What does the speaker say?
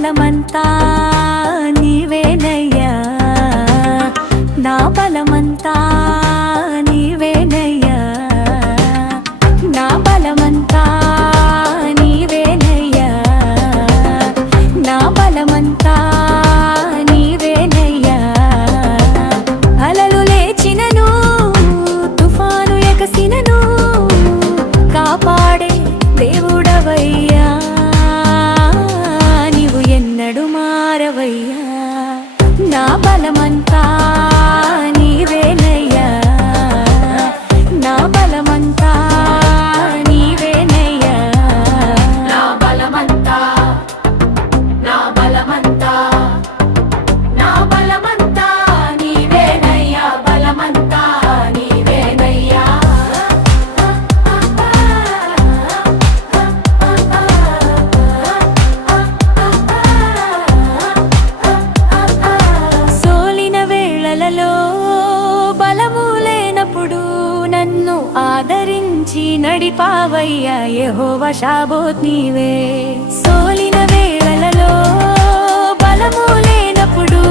బలమంతా నీవేనయ్యా, నా బలమంతా నీవేనయ్యా, నా బలమంతా నీవేనయ్యా, నా బలమంతా నీవేనయ్యా. అలలు లేచినను తుఫాను ఎగసినను కాపాడే దేవుడవయ్యా, నీవు ఎన్నడు మారవయ్యా. నా బలమంతా నీవేనయ్యా, నా బలమంతా నీవేనయ్యా, నా బలమంతా, నా బలమంతా, నా బలమంతా నీవేనయ్యా, బలమంతా నీవేనయ్యా. సోలిన వేళలలో బలము లేనప్పుడు నన్ను ఆదరించి నడిపావయ్యా యెహోవా షాబోత్ నీవే. సోలిన వేళలలో బలము లేనప్పుడు